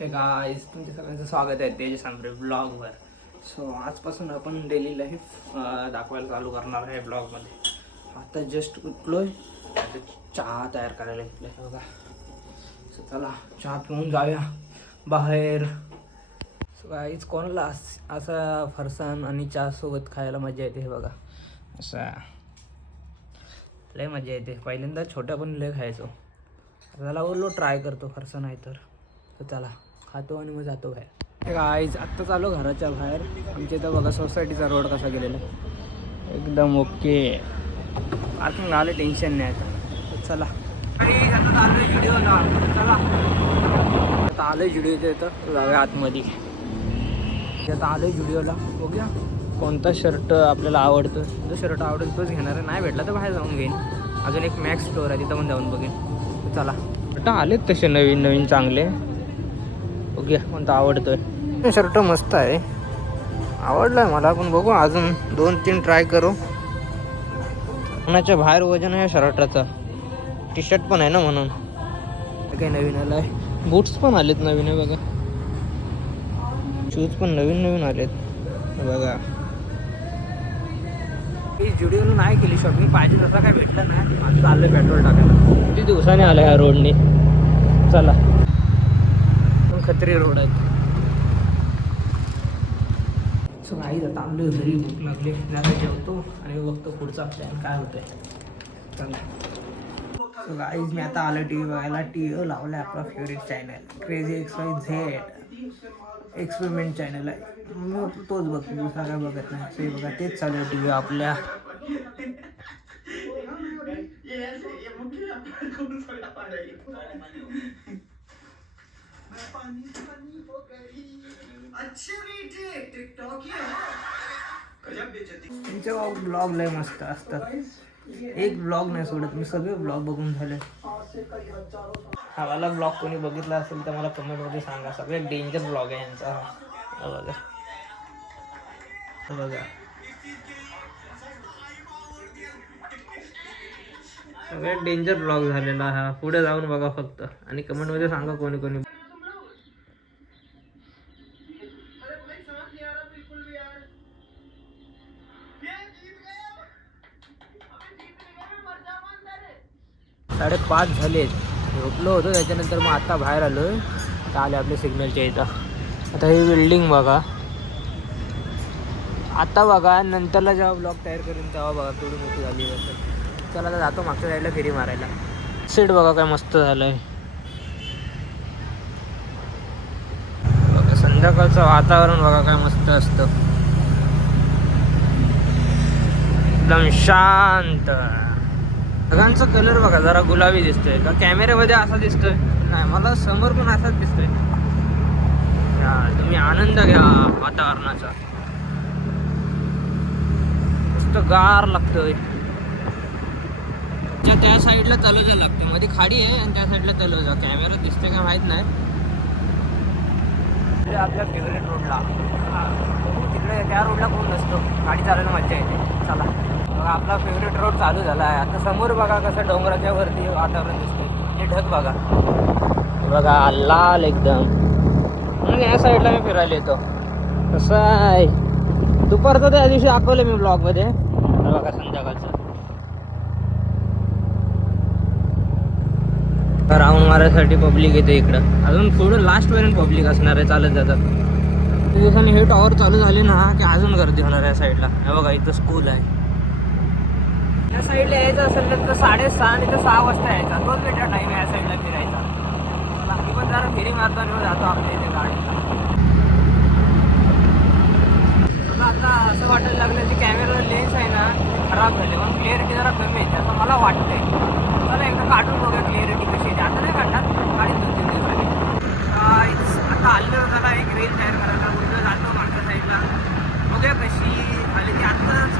हे गाईज तुमच्या सगळ्यांचं स्वागत आहे तेजस आंबरे ब्लॉगवर. सो आजपासून आपण डेली लाईफ दाखवायला चालू करणार आहे ब्लॉगमध्ये. आता जस्ट उठलोय, आता चहा तयार करायला घेतलं आहे बघा. सो चला चहा पिऊन जाऊया बाहेर. सो गाईज कोणाला असा फरसाण आणि चहा सोबत खायला मजा येते हे बघा. असा लय मजा येते. पहिल्यांदा छोट्या पण लय खायचो. त्याला बोललो ट्राय करतो फरसाण आहे तर चला खातो आणि मग जातो बाहेर. गाईज आत्ता चालू घराच्या बाहेर. आमच्या इथं बघा सोसायटीचा रोड कसा गेलेला आहे, एकदम ओके. पार्किंग आलं, टेन्शन नाही आता. चला आता आलं व्हिडिओला. चला आता आलं व्हिडिओ येतं, जाऊया आतमध्ये. आता आलं व्हिडिओला, बघूया कोणता शर्ट आपल्याला आवडतो. जो शर्ट आवडेल तोच घेणार आहे, नाही भेटला तर बाहेर जाऊन घेईन. अजून एक मॅक्स स्टोर आहे, तिथं पण जाऊन बघेन. चला शर्ट आलेत तसे नवीन नवीन चांगले, बघूया कोणता आवडतोय. शर्ट मस्त आहे, आवडला आहे मला, पण बघू अजून 2-3 ट्राय करू. कोणाच्या बाहेर वजन आहे शर्टाचं. टी शर्ट पण आहे ना म्हणून. काही नवीन आलं आहे, बूट्स पण आलेत नवीन आहे बघा. शूज पण नवीन नवीन आलेत बघा. ही जुडिओला नाही केली शॉपिंग, पाहिजे तसं काय भेटलं नाही. आता चाललं पेट्रोल टाकायला. किती दिवसाने आलं ह्या रोडने. चला पण खत्री रोड आहे. सो काही आता आपलं घरी भूक लागली, जरा जेवतो आणि बघतो पुढचा प्लॅन काय होतोय. चला सो गाईज मी आता आलो टी व्ही बघायला. टी व्ही लावला आहे आपला favourite channel crazy XYZ experiment channel आहे. मी तोच बघतो, दुसरा काय बघत नाही. ते बघा तेच चालू आहे टी व्ही आपल्या. त्यांचे ब्लॉग लय मस्त असतात. एक ब्लॉग नाही सोडत मी, सगळे ब्लॉग बघून झाले. हा वाला ब्लॉग कोणी बघितला असेल तर मला कमेंटमध्ये सांगा. सगळ्यात डेंजर ब्लॉग आहे यांचा हा बघा. बघा सगळ्यात डेंजर ब्लॉग झालेला हा. पुढे जाऊन बघा फक्त आणि कमेंटमध्ये सांगा कोणी कोणी. साडेपाच झालेत, झोपलो होतो त्याच्यानंतर मग आता बाहेर आलो आहे. आता आले आपल्या सिग्नलच्या इथं. आता ही बिल्डिंग बघा. आता बघा नंतरला जेव्हा ब्लॉग तयार करून तेव्हा बघा थोडी मोठी झाली असेल. चला आता जातो मागच्या साईडला फेरी मारायला. सीट बघा काय मस्त झालं आहे बघा. संध्याकाळचं वातावरण बघा काय मस्त असतं, एकदम शांत. ढगांचा कलर बघा जरा गुलाबी दिसतोय का कॅमेऱ्यामध्ये असा दिसतोय? नाही, मला समोर पण असाच दिसतोय. तुम्ही आनंद घ्या वातावरणाचा. मस्त गार लागतोय. त्या साईडला तलोजा लागते, मध्ये खाडी आहे आणि त्या साईडला तलोजा. कॅमेरा दिसते का माहित नाही. आपल्या फेवरेट रोडला तिकडे त्या रोडला कोण नसतो, गाडी चालवायला मज्जा येते. चला बघा आपला फेवरेट रोड चालू झाला आहे. आता समोर बघा कसं डोंगराच्या वरती वातावरण दिसतंय. हे ढग बघा, बघा लाल एकदम. म्हणून या साईडला मी फिरायला येतो. कसं आहे दुपारचं त्या दिवशी दाखवलं मी ब्लॉगमध्ये. बघा संध्याकाळचं राऊंड मारायसाठी पब्लिक येते इकडं. अजून थोडं लास्टपर्यंत पब्लिक असणार आहे चालत जातात. दिवसांनी हे टॉवर चालू झाले ना की अजून गर्दी होणार या साईडला. हे बघा इथं स्कूल आहे. या साईडला यायचं असेल तर 6:30 आणि 6 वाजता यायचा, तोच बेटर टाईम आहे या साईडला फिरायचा. बाकी पण जरा फेरी मारतो आणि जातो आपल्या इथे गाडीला. आता असं वाटायला लागलं की कॅमेरा लेन्स आहे ना खराब झाले, पण क्लिअरिटी जरा कमी येते असं मला वाटतंय. चला एकदा काढून बघा क्लिअरिटी कशी येते. आता नाही काढणार, गाडी 2-3 दिवसांनी. आता आलं त्याला एक रील तयार करायला उद्या जातो मागच्या साईडला. बघूया कशी झाली ती. आत्ताच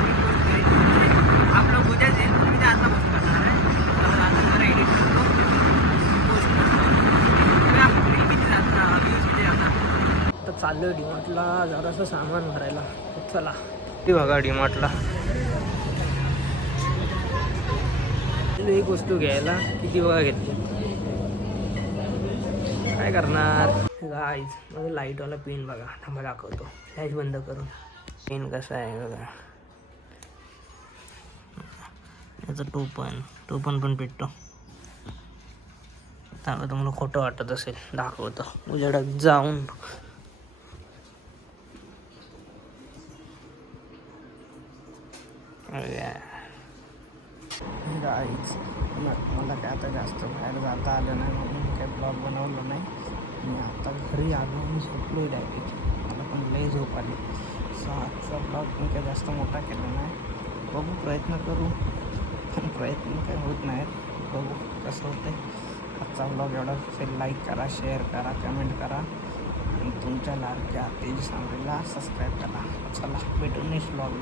आपलं उद्याच येईल, पण मी ते आता पोस्ट करणार आहे. आता जरा एडिट करतो, पोस्ट करतो. बघूया रील किती जातात, व्ह्यूज किती जातात. आता चाललो डीमार्टला जरासं सामान भरायला. चला ती बघा डीमार्टला एक वस्तू घ्यायला किती बघा घेतली. काय करणार गाईज. माझं लाईटवाला पेन बघा, थांबा दाखवतो. फ्लॅश बंद करून पेन कसा आहे बघा. याचं टोपण पण पेटतो. थांबा, तुम्हाला खोटं वाटत असेल, दाखवतो उजेडात जाऊन. गाईज मला काय आता जास्त बाहेर जाता आलं नाही म्हणून काही ब्लॉग बनवलं नाही. मी आता घरी आलो आणि झोपलो डायरेक्ट. मला पण लई झोप आली. सो आजचा ब्लॉग मी काही जास्त मोठा केला नाही. बघू, प्रयत्न करू, पण प्रयत्न काही होत नाहीत. बघू कसं होतं. आजचा ब्लॉग एवढा असेल. लाईक करा, शेअर करा, कमेंट करा आणि तुमच्या लाडक्या तेज सांबरेला सबस्क्राईब करा. चला भेटू नेक्स्ट ब्लॉग.